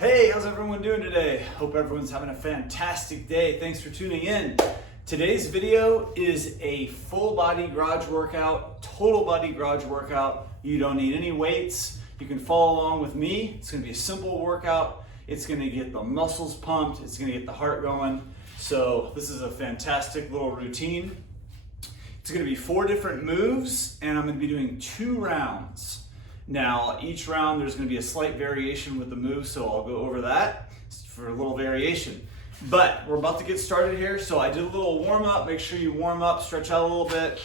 Hey, how's everyone doing today? Hope everyone's having a fantastic day. Thanks for tuning in. Today's video is a full body garage workout, total body garage workout. You don't need any weights. You can follow along with me. It's gonna be a simple workout. It's gonna get the muscles pumped. It's gonna get the heart going. So this is a fantastic little routine. It's gonna be 4 different moves and I'm gonna be doing 2 rounds. Now, each round there's going to be a slight variation with the move, so I'll go over that for a little variation. But we're about to get started here, so I did a little warm up. Make sure you warm up, stretch out a little bit,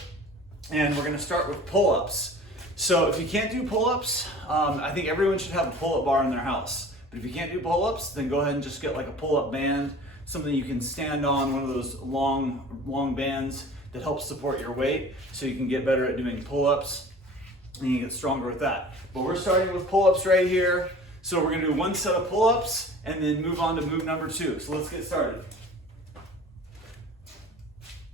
and we're going to start with pull-ups. So if you can't do pull-ups, I think everyone should have a pull-up bar in their house. But if you can't do pull-ups, then go ahead and just get like a pull-up band, something you can stand on, one of those long bands that helps support your weight, so you can get better at doing pull-ups. And you get stronger with that. But we're starting with pull-ups right here. So we're gonna do 1 set of pull-ups and then move on to move number 2. So let's get started.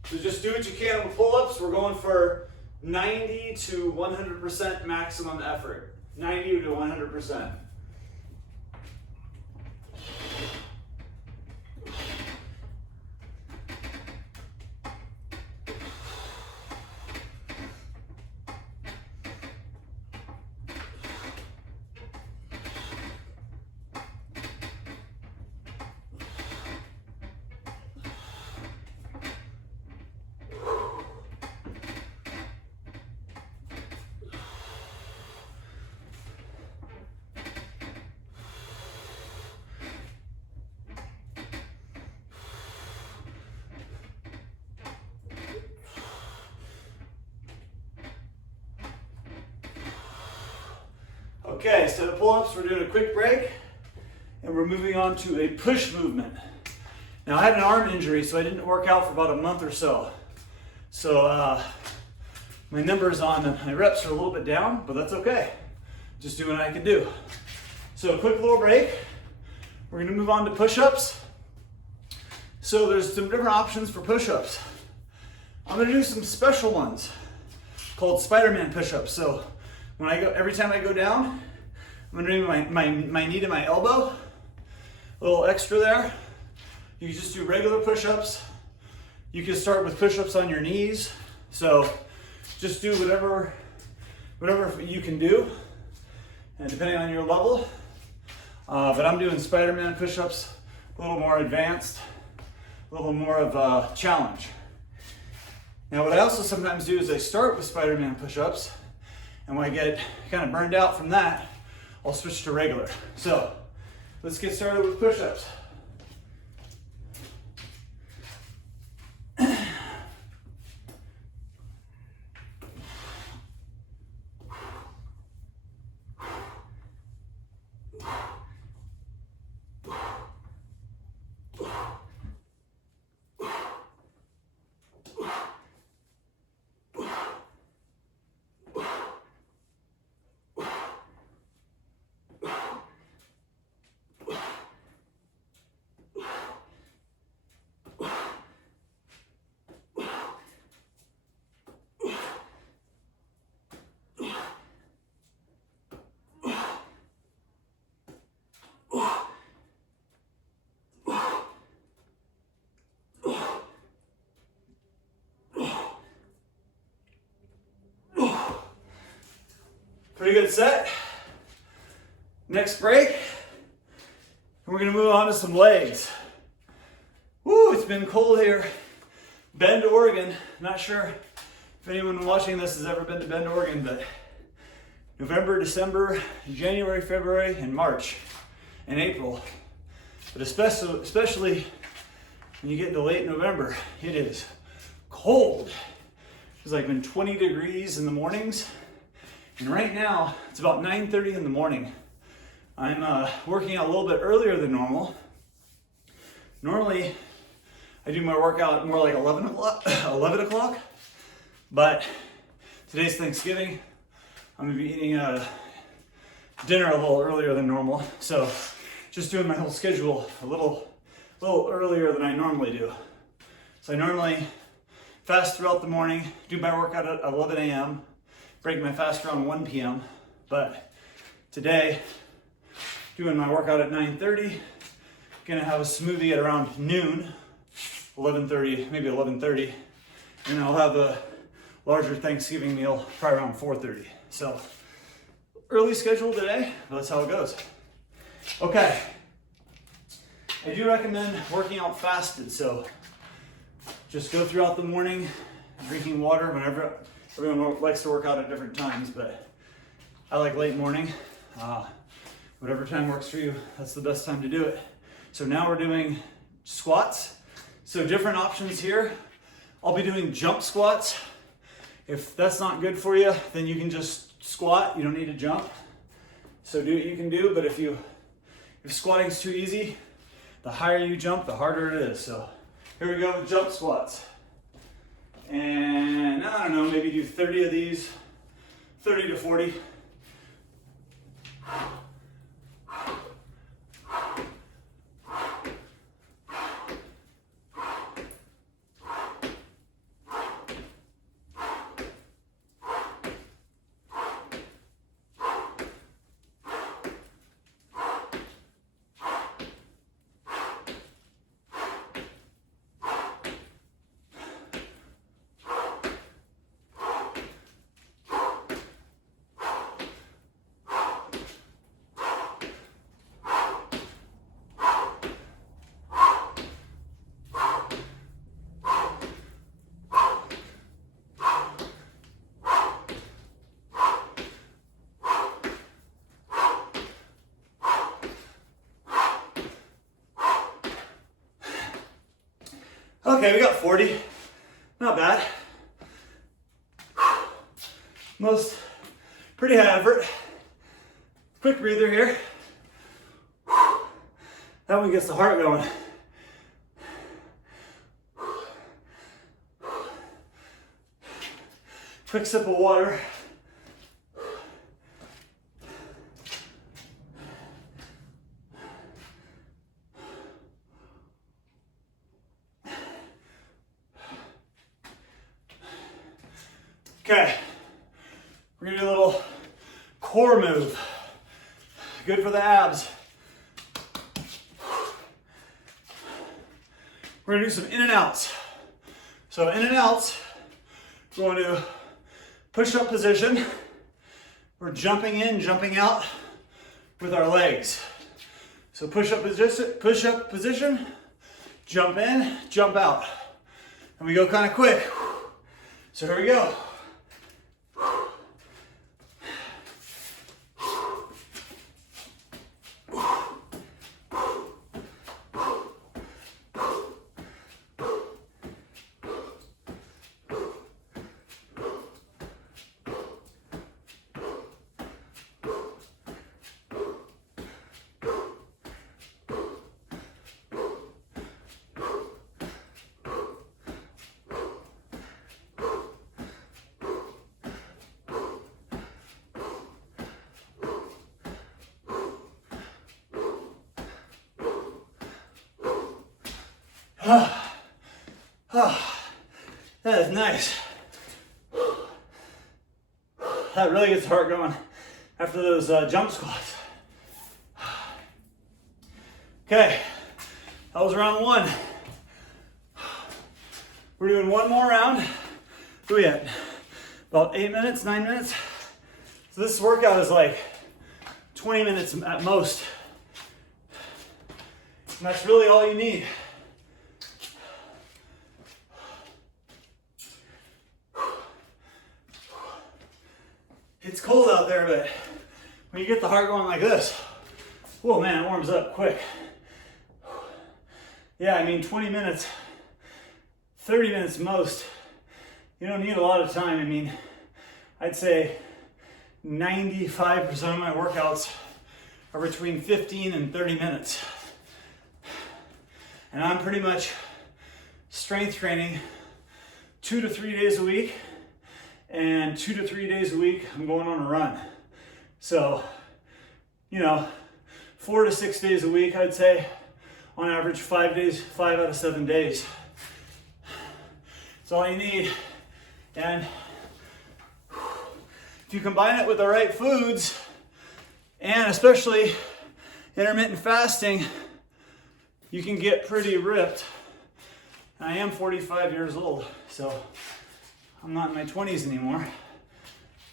So just do what you can with pull-ups. We're going for 90 to 100% maximum effort. 90 to 100%. Okay, so the pull-ups, we're doing a quick break and we're moving on to a push movement. Now I had an arm injury, so I didn't work out for about a month or so. So my numbers on my reps are a little bit down, but that's okay. Just doing what I can do. So a quick little break. We're gonna move on to push-ups. So there's some different options for push-ups. I'm gonna do some special ones called Spider-Man push-ups. So when I go, every time I go down, I'm gonna bring my knee to my elbow, a little extra there. You can just do regular push-ups. You can start with push-ups on your knees. So just do whatever you can do, and depending on your level. But I'm doing Spider-Man push-ups, a little more advanced, a little more of a challenge. Now what I also sometimes do is I start with Spider-Man push-ups, and when I get kind of burned out from that, I'll switch to regular. So let's get started with push-ups. Pretty good set. Next break, and we're gonna move on to some legs. Woo, it's been cold here. Bend, Oregon. Not sure if anyone watching this has ever been to Bend, Oregon, but November, December, January, February, and March, and April. But especially when you get into late November, it is cold. It's like been 20 degrees in the mornings. And right now, it's about 9:30 in the morning. I'm working out a little bit earlier than normal. Normally, I do my workout more like 11 o'clock, but today's Thanksgiving. I'm gonna be eating dinner a little earlier than normal. So just doing my whole schedule a little earlier than I normally do. So I normally fast throughout the morning, do my workout at 11 a.m., break my fast around 1 p.m., but today, doing my workout at 9:30. Gonna have a smoothie at around noon, 11:30, maybe 11:30. And I'll have a larger Thanksgiving meal probably around 4:30. So early schedule today, but that's how it goes. Okay. I do recommend working out fasted, so just go throughout the morning, drinking water whenever. Everyone likes to work out at different times, but I like late morning. Whatever time works for you, that's the best time to do it. So now we're doing squats. So different options here. I'll be doing jump squats. If that's not good for you, then you can just squat. You don't need to jump. So do what you can do, but if squatting's too easy, the higher you jump, the harder it is. So here we go with jump squats. And I don't know, maybe do 30 of these, 30 to 40. Okay, we got 40. Not bad. Most pretty high effort. Quick breather here. That one gets the heart going. Quick sip of water. Okay, we're gonna do a little core move. Good for the abs. We're gonna do some in and outs. So in and outs, we're going to push-up position. We're jumping in, jumping out with our legs. So push-up position, jump in, jump out. And we go kind of quick. So here we go. That is nice. That really gets the heart going after those jump squats. Okay, that was round one. We're doing one more round. What are we at? About 8 minutes, 9 minutes. So this workout is like 20 minutes at most. And that's really all you need. It's cold out there, but when you get the heart going like this, whoa man, it warms up quick. Yeah, I mean 20 minutes, 30 minutes most. You don't need a lot of time. I mean, I'd say 95% of my workouts are between 15 and 30 minutes. And I'm pretty much strength training 2 to 3 days a week. And 2 to 3 days a week, I'm going on a run. So, 4 to 6 days a week, I'd say, on average 5 out of 7 days. That's all you need. And if you combine it with the right foods, and especially intermittent fasting, you can get pretty ripped. I am 45 years old, so I'm not in my 20s anymore.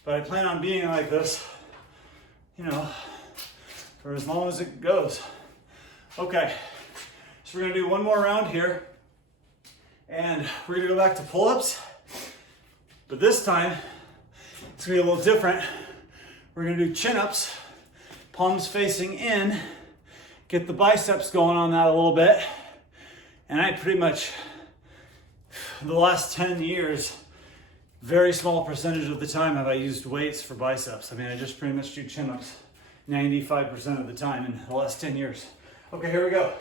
But I plan on being like this, you know, for as long as it goes. Okay, so we're gonna do one more round here. And we're gonna go back to pull-ups. But this time, it's gonna be a little different. We're gonna do chin-ups, palms facing in, get the biceps going on that a little bit. And I pretty much, the last 10 years, very small percentage of the time have I used weights for biceps. I mean, I just pretty much do chin-ups 95% of the time in the last 10 years. Okay, here we go.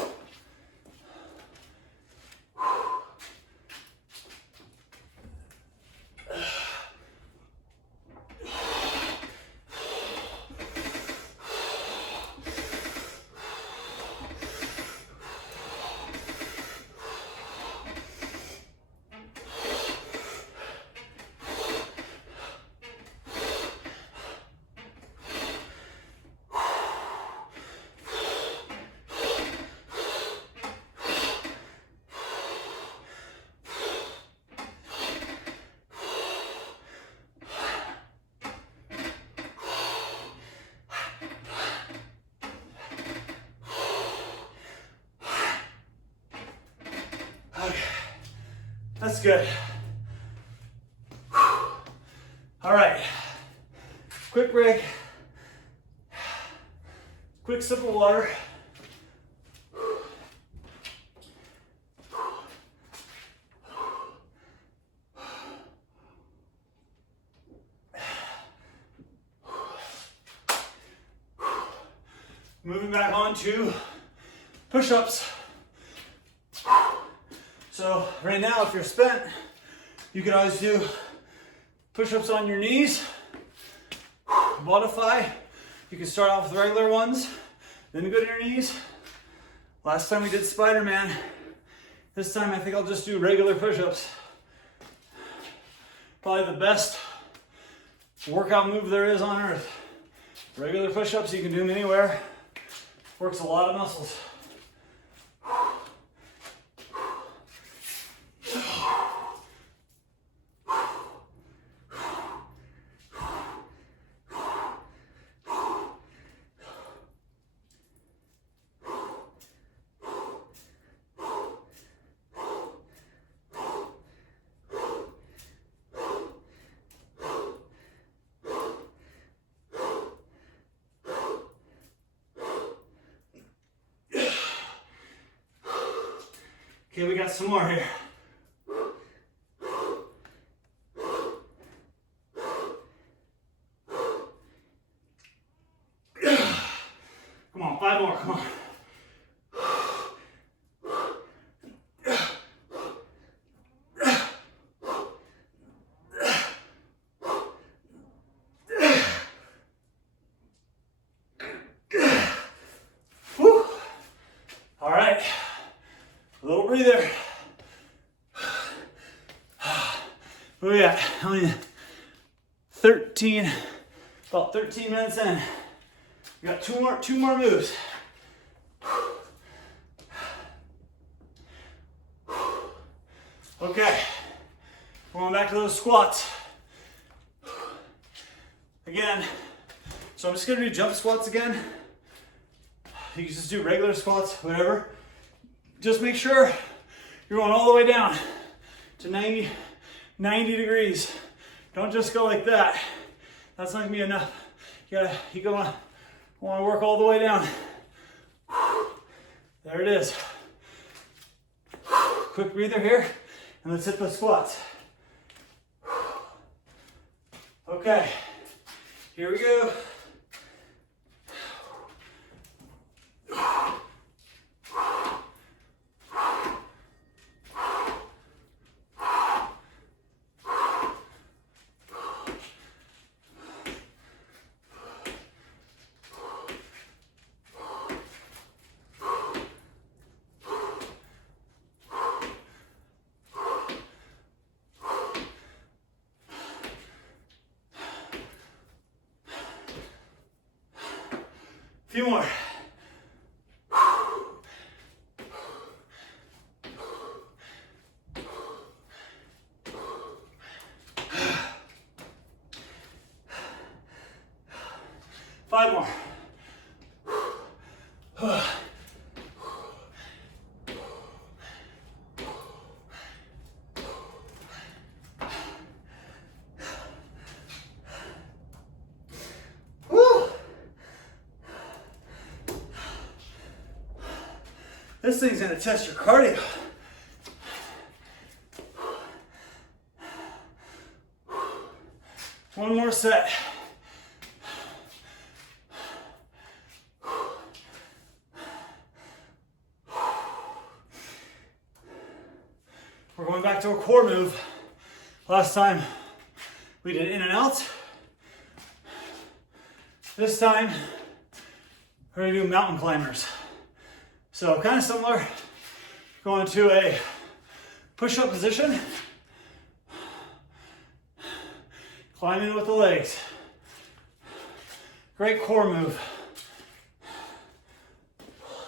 That's good. All right, quick break, quick sip of water. Moving back on to push-ups. So right now, if you're spent, you can always do push-ups on your knees, modify. You can start off with regular ones, then go to your knees. Last time we did Spider-Man. This time I think I'll just do regular push-ups. Probably the best workout move there is on earth. Regular push-ups, you can do them anywhere. Works a lot of muscles. Okay, we got some more here. Come on, 5 more, come on. Whew. All right. A little breather. Oh yeah, only 13, about 13 minutes in. We got two more moves. Okay, we're going back to those squats. Again, so I'm just gonna do jump squats again. You can just do regular squats, whatever. Just make sure you're going all the way down to 90 degrees. Don't just go like that. That's not gonna be enough. You want to work all the way down. There it is. Quick breather here, and let's hit the squats. Okay, here we go. Few more. 5 more. This thing's gonna test your cardio. One more set. We're going back to a core move. Last time we did in and out. This time we're gonna do mountain climbers. So kind of similar, going to a push-up position, climbing with the legs. Great core move.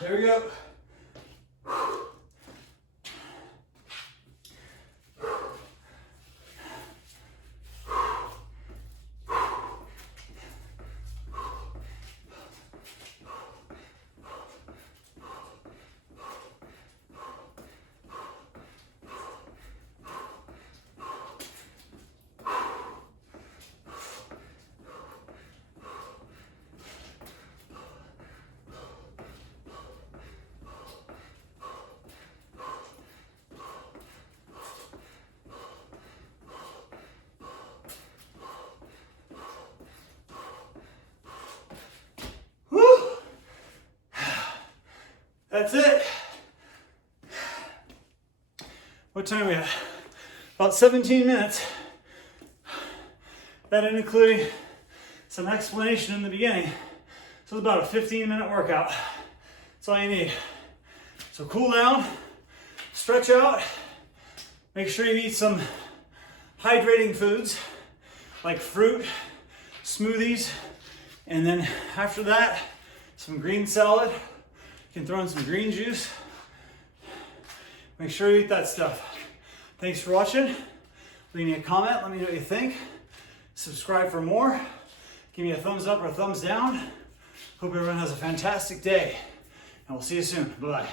There we go. That's it. What time are we at? About 17 minutes. That including some explanation in the beginning. So it's about a 15-minute workout. That's all you need. So cool down, stretch out, make sure you eat some hydrating foods like fruit, smoothies, and then after that, some green salad. You can throw in some green juice. Make sure you eat that stuff. Thanks for watching. Leave me a comment, let me know what you think. Subscribe for more. Give me a thumbs up or a thumbs down. Hope everyone has a fantastic day. And we'll see you soon. Bye-bye.